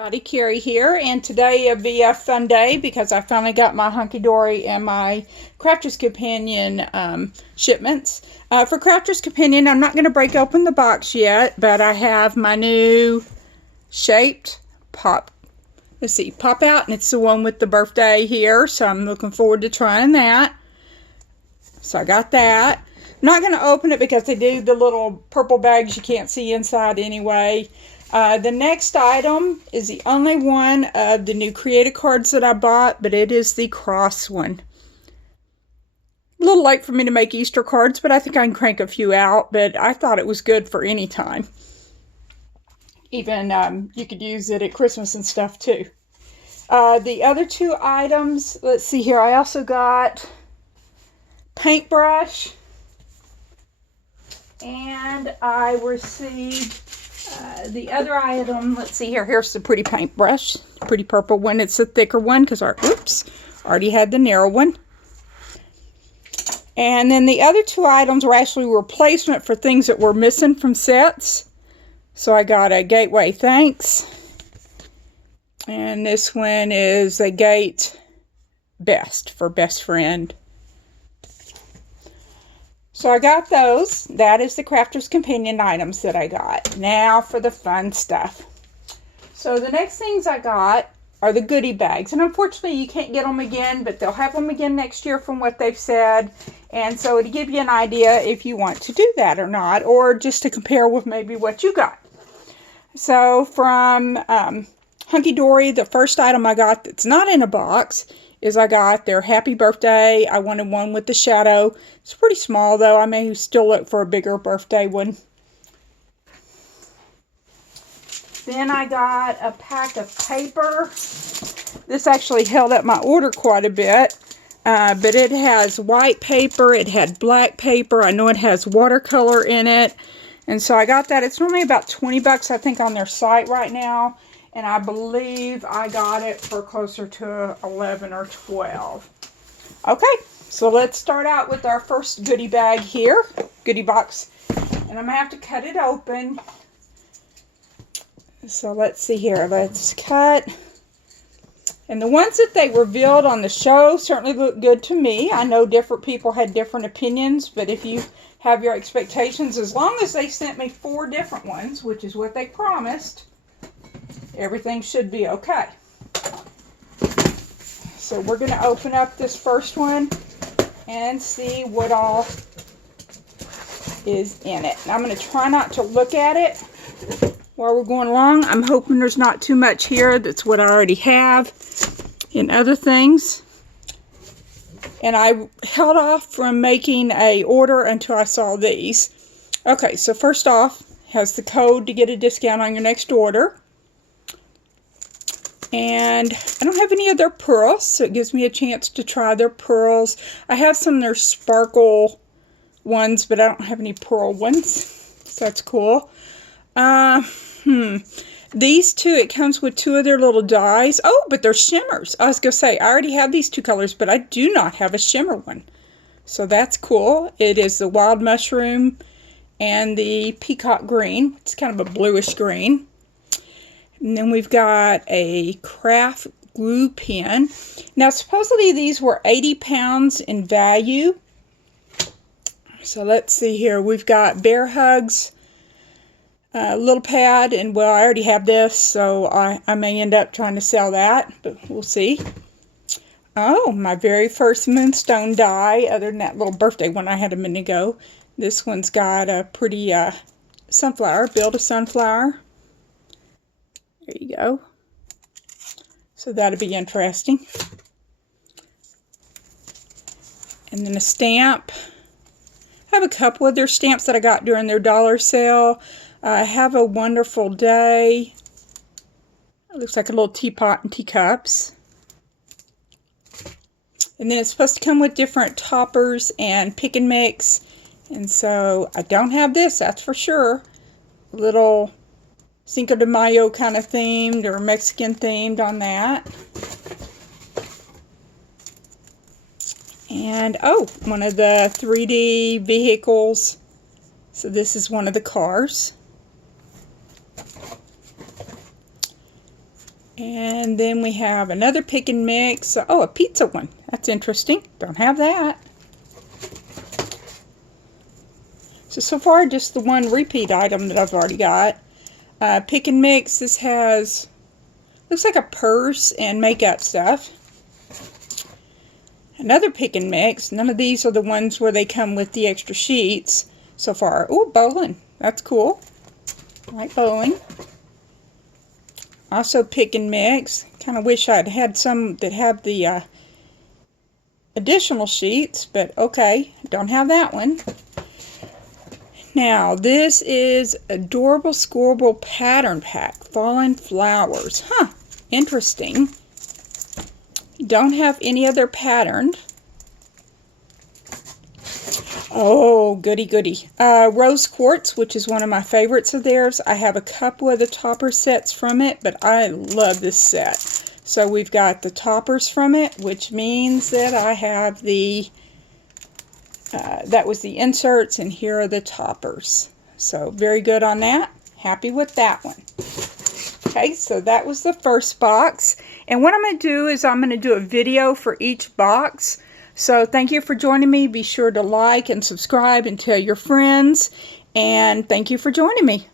Everybody, Carrie here, and today will be a fun day because I finally got my Hunkydory and my Crafter's Companion shipments. For Crafter's Companion, I'm not going to break open the box yet, but I have my new shaped pop out, and it's the one with the birthday here, so I'm looking forward to trying that. So I got that. I'm not going to open it because they do the little purple bags you can't see inside anyway. The next item is the only one of the new Creative cards that I bought, but it is the cross one. A little late for me to make Easter cards, but I think I can crank a few out, but I thought it was good for any time. Even you could use it at Christmas and stuff too. The other two items, let's see here, I also got paintbrush, and I received the other item. Let's see here, here's the pretty paintbrush, pretty purple one. It's a thicker one because I already had the narrow one. And then the other two items were actually replacement for things that were missing from sets. So I got a Gateway Thanks, and this one is a Gate Best for Best Friend. So I got those. That is the Crafter's Companion items that I got. Now for the fun stuff. So the next things I got are the goodie bags. And unfortunately you can't get them again, but they'll have them again next year from what they've said. And so to give you an idea if you want to do that or not, or just to compare with maybe what you got. So from Hunkydory, the first item I got that's not in a box is I got their Happy Birthday. I wanted one with the shadow. It's pretty small though. I may still look for a bigger birthday one. Then I got a pack of paper. This actually held up my order quite a bit. But it has white paper. It had black paper. I know it has watercolor in it. And so I got that. It's normally about 20 bucks I think on their site right now. And I believe I got it for closer to 11 or 12. Okay, so let's start out with our first goodie bag here, goodie box. And I'm going to have to cut it open. So let's see here, let's cut. And the ones that they revealed on the show certainly look good to me. I know different people had different opinions, but if you have your expectations, as long as they sent me 4 different ones, which is what they promised, everything should be okay. So we're going to open up this first one and see what all is in it. And I'm going to try not to look at it while we're going along. I'm hoping there's not too much here. That's what I already have in other things. And I held off from making a order until I saw these. Okay, so first off, has the code to get a discount on your next order. And I don't have any of their pearls, so it gives me a chance to try their pearls. I have some of their sparkle ones, but I don't have any pearl ones, so that's cool. These two, it comes with 2 of their little dies. Oh, but they're shimmers. I was going to say, I already have these 2 colors, but I do not have a shimmer one. So that's cool. It is the Wild Mushroom and the Peacock Green. It's kind of a bluish green. And then we've got a craft glue pen. Now, supposedly these were 80 pounds in value. So let's see here. We've got Bear Hugs, little pad, and well, I already have this, so I may end up trying to sell that, but we'll see. Oh, my very first Moonstone die, other than that little birthday one I had a minute ago. This one's got a pretty sunflower, build a sunflower. There you go. So that'll be interesting. And then a stamp. I have a couple of their stamps that I got during their dollar sale. Have a wonderful day. It looks like a little teapot and teacups. And then it's supposed to come with different toppers and pick and mix. And so I don't have this, that's for sure. Little Cinco de Mayo kind of themed or Mexican themed on that. And oh, one of the 3D vehicles. So this is one of the cars. And then we have another pick and mix. Oh, a pizza one. That's interesting. Don't have that. So far just the one repeat item that I've already got. Pick and mix. This has, looks like a purse and makeup stuff. Another pick and mix. None of these are the ones where they come with the extra sheets so far. Oh, bowling. That's cool. I like bowling. Also pick and mix. Kind of wish I'd had some that have the additional sheets, but okay, don't have that one. Now, this is Adorable Scoreable Pattern Pack, Fallen Flowers. Huh, interesting. Don't have any other patterned. Oh, goody goody. Rose Quartz, which is one of my favorites of theirs. I have a couple of the topper sets from it, but I love this set. So we've got the toppers from it, which means that I have the, that was the inserts, and here are the toppers. So very good on that. Happy with that one. Okay, so that was the first box. And what I'm going to do is I'm going to do a video for each box. So thank you for joining me. Be sure to like and subscribe and tell your friends. And thank you for joining me.